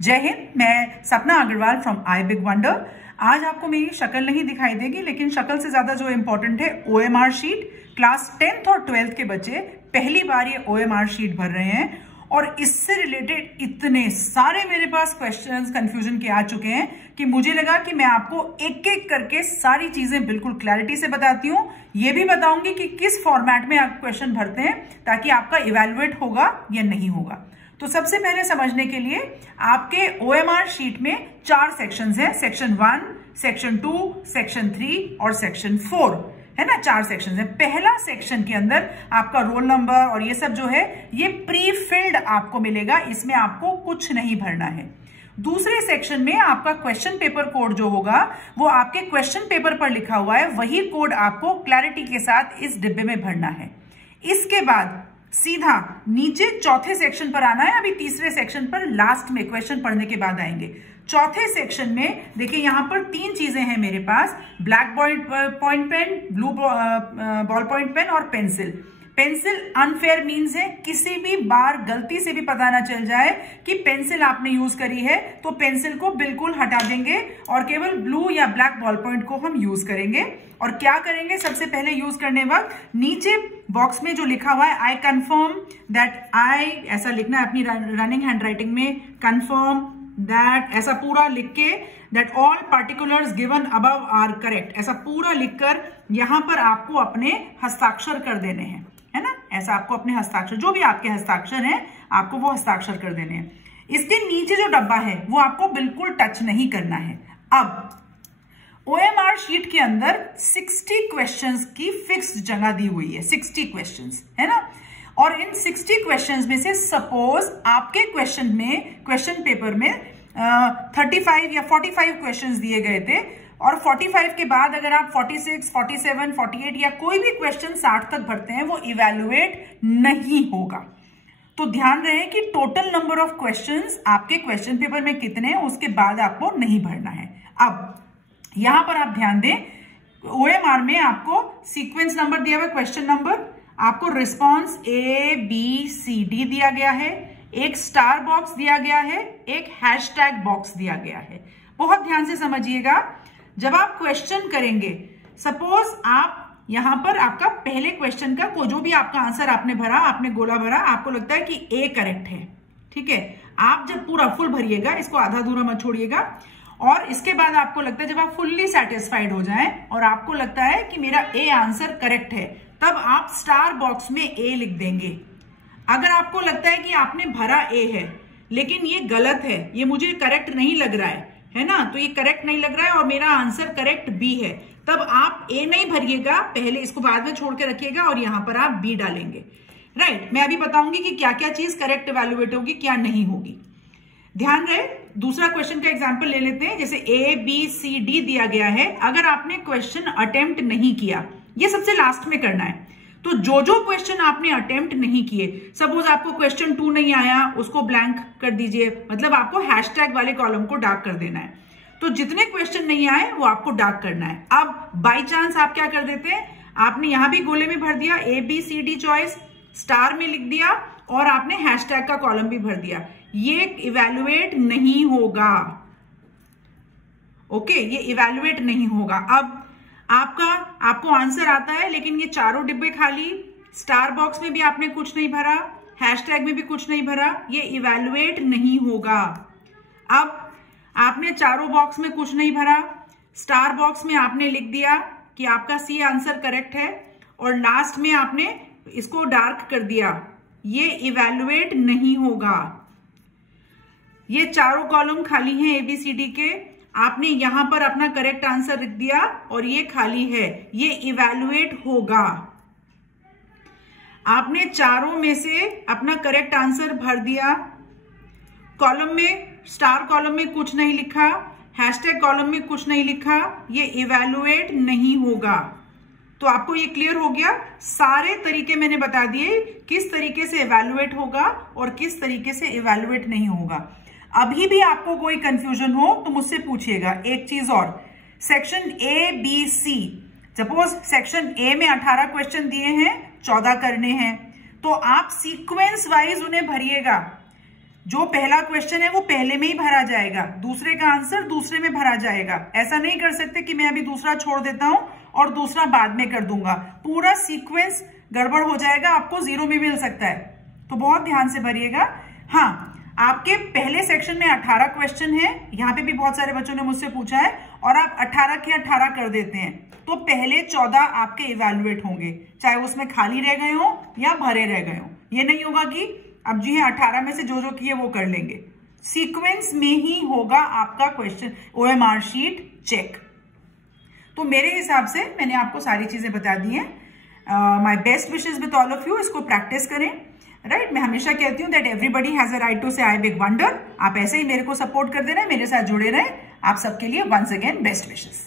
जय हिंद। मैं Sapna Agarwal from I Big Wonder. आज आपको मेरी शक्ल नहीं दिखाई देगी, लेकिन शक्ल से ज्यादा जो इम्पोर्टेंट है OMR शीट। क्लास 10th और 12th के बच्चे पहली बार ये OMR शीट भर रहे हैं और इससे रिलेटेड इतने सारे मेरे पास क्वेश्चंस कंफ्यूजन के आ चुके हैं कि मुझे लगा कि मैं आपको एक एक करके सारी चीजें बिल्कुल क्लैरिटी से बताती हूँ। ये भी बताऊंगी कि किस फॉर्मेट में आप क्वेश्चन भरते हैं ताकि आपका इवेलुएट होगा या नहीं होगा। तो सबसे पहले समझने के लिए आपके OMR शीट में 4 सेक्शंस हैं, सेक्शन 1, सेक्शन 2, सेक्शन 3 और सेक्शन 4 है ना। 4 सेक्शंस हैं। पहला सेक्शन के अंदर आपका रोल नंबर और ये सब जो है ये प्री फिल्ड आपको मिलेगा, इसमें आपको कुछ नहीं भरना है। दूसरे सेक्शन में आपका क्वेश्चन पेपर कोड जो होगा वो आपके क्वेश्चन पेपर पर लिखा हुआ है, वही कोड आपको क्लैरिटी के साथ इस डिब्बे में भरना है। इसके बाद सीधा नीचे चौथे सेक्शन पर आना है। अभी तीसरे सेक्शन पर लास्ट में क्वेश्चन पढ़ने के बाद आएंगे। चौथे सेक्शन में देखिए यहां पर 3 चीजें हैं मेरे पास, black point pen, blue ball point pen और पेंसिल। पेंसिल अनफेयर मीन्स है, किसी भी बार गलती से भी पता ना चल जाए कि पेंसिल आपने यूज करी है तो पेंसिल को बिल्कुल हटा देंगे और केवल ब्लू या ब्लैक बॉल पॉइंट को हम यूज करेंगे। और क्या करेंगे सबसे पहले यूज करने वक्त नीचे बॉक्स में जो लिखा हुआ है आई कंफर्म दैट आई, ऐसा लिखना है अपनी रनिंग हैंडराइटिंग में, कंफर्म दैट ऐसा पूरा लिख के, that all particulars given above are correct, ऐसा पूरा लिखकर यहां पर आपको अपने हस्ताक्षर कर देने हैं, है ना। ऐसा आपको अपने हस्ताक्षर, जो भी आपके हस्ताक्षर हैं आपको वो हस्ताक्षर कर देने हैं। इसके नीचे जो डब्बा है वो आपको बिल्कुल टच नहीं करना है। अब OMR शीट के अंदर 60 क्वेश्चंस की फिक्स्ड जगह दी हुई है, 60 क्वेश्चंस है ना। और इन 60 क्वेश्चंस में से सपोज आपके क्वेश्चन पेपर में 35 या 45 क्वेश्चंस दिए गए थे और 45 के बाद अगर आप 46, 47, 48 या कोई भी क्वेश्चन 60 तक भरते हैं वो इवेलुएट नहीं होगा। तो ध्यान रहे कि टोटल नंबर ऑफ क्वेश्चंस आपके क्वेश्चन पेपर में कितने हैं उसके बाद आपको नहीं भरना है। अब यहां पर आप ध्यान दें, OMR में आपको सीक्वेंस नंबर दिया हुआ है, क्वेश्चन नंबर, आपको रिस्पॉन्स ABCD दिया गया है, एक स्टार बॉक्स दिया गया है, एक हैशटैग बॉक्स दिया गया है। बहुत ध्यान से समझिएगा, जब आप क्वेश्चन करेंगे, सपोज आप यहां पर आपका पहले क्वेश्चन का जो भी आपका आंसर आपने भरा, आपने गोला भरा, आपको लगता है कि A करेक्ट है, ठीक है। आप जब पूरा फुल भरिएगा, इसको आधा अधूरा मत छोड़िएगा। और इसके बाद आपको लगता है, जब आप फुल्ली सेटिस्फाइड हो जाएं और आपको लगता है कि मेरा A आंसर करेक्ट है, तब आप स्टार बॉक्स में A लिख देंगे। अगर आपको लगता है कि आपने भरा A है लेकिन ये गलत है, ये मुझे करेक्ट नहीं लग रहा है ना, तो ये करेक्ट नहीं लग रहा है और मेरा आंसर करेक्ट B है, तब आप A नहीं भरिएगा, पहले इसको बाद में छोड़ के रखिएगा और यहां पर आप B डालेंगे। राइट, मैं अभी बताऊंगी कि क्या क्या चीज करेक्ट इवैल्यूएट होगी, क्या नहीं होगी। ध्यान रहे, दूसरा क्वेश्चन का एग्जांपल ले लेते हैं। जैसे ABCD दिया गया है, अगर आपने क्वेश्चन अटेम्प्ट नहीं किया, ये सबसे लास्ट में करना है, तो जो क्वेश्चन आपने अटेम्प्ट नहीं किए, सपोज आपको क्वेश्चन 2 नहीं आया, उसको ब्लैंक कर दीजिए, मतलब आपको हैशटैग वाले कॉलम को डार्क कर देना है। तो जितने क्वेश्चन नहीं आए वो आपको डार्क करना है। अब बाई चांस आप क्या कर देते हैं, आपने यहां भी गोले में भर दिया ABCD चॉइस, स्टार में लिख दिया और आपने हैशटैग का कॉलम भी भर दिया, ये इवैल्यूएट नहीं होगा। ओके, ये इवैल्यूएट नहीं होगा। अब आपको आंसर आता है लेकिन ये चारों डिब्बे खाली, स्टार बॉक्स में भी आपने कुछ नहीं भरा, हैशटैग में भी कुछ नहीं भरा, ये इवैल्यूएट नहीं होगा। अब आपने चारों बॉक्स में कुछ नहीं भरा, स्टार बॉक्स में आपने लिख दिया कि आपका C आंसर करेक्ट है और लास्ट में आपने इसको डार्क कर दिया, ये इवैल्यूएट नहीं होगा। ये चारों कॉलम खाली हैं ABCD के, आपने यहां पर अपना करेक्ट आंसर लिख दिया और ये खाली है, ये इवैल्यूएट होगा। आपने चारों में से अपना करेक्ट आंसर भर दिया, कॉलम में, स्टार कॉलम में कुछ नहीं लिखा, हैशटैग कॉलम में कुछ नहीं लिखा, ये इवैल्यूएट नहीं होगा। तो आपको ये क्लियर हो गया, सारे तरीके मैंने बता दिए किस तरीके से इवैल्यूएट होगा और किस तरीके से इवैल्यूएट नहीं होगा। अभी भी आपको कोई कंफ्यूजन हो तो मुझसे पूछिएगा। एक चीज और, section ABC, suppose section A में 18 क्वेश्चन दिए हैं, 14 करने हैं, तो आप सीक्वेंस वाइज उन्हें भरिएगा। जो पहला क्वेश्चन है वो पहले में ही भरा जाएगा, दूसरे का आंसर दूसरे में भरा जाएगा। ऐसा नहीं कर सकते कि मैं अभी दूसरा छोड़ देता हूं और दूसरा बाद में कर दूंगा, पूरा सीक्वेंस गड़बड़ हो जाएगा, आपको 0 भी मिल सकता है। तो बहुत ध्यान से भरिएगा। हाँ, आपके पहले सेक्शन में 18 क्वेश्चन है, यहाँ पे भी बहुत सारे बच्चों ने मुझसे पूछा है, और आप 18 के 18 कर देते हैं तो पहले 14 आपके इवेल्युएट होंगे, चाहे उसमें खाली रह गए हो या भरे रह गए हो। ये नहीं होगा कि अब जी है 18 में से जो जो किए वो कर लेंगे, सीक्वेंस में ही होगा आपका क्वेश्चन OMR शीट चेक। तो मेरे हिसाब से मैंने आपको सारी चीजें बता दी हैं। My best wishes with all of you, इसको प्रैक्टिस करें। राइट, मैं हमेशा कहती हूँ that everybody has a right to say I Big wonder. आप ऐसे ही मेरे को सपोर्ट करते रहे, मेरे साथ जुड़े रहे। आप सबके लिए वंस अगेन बेस्ट विशेस।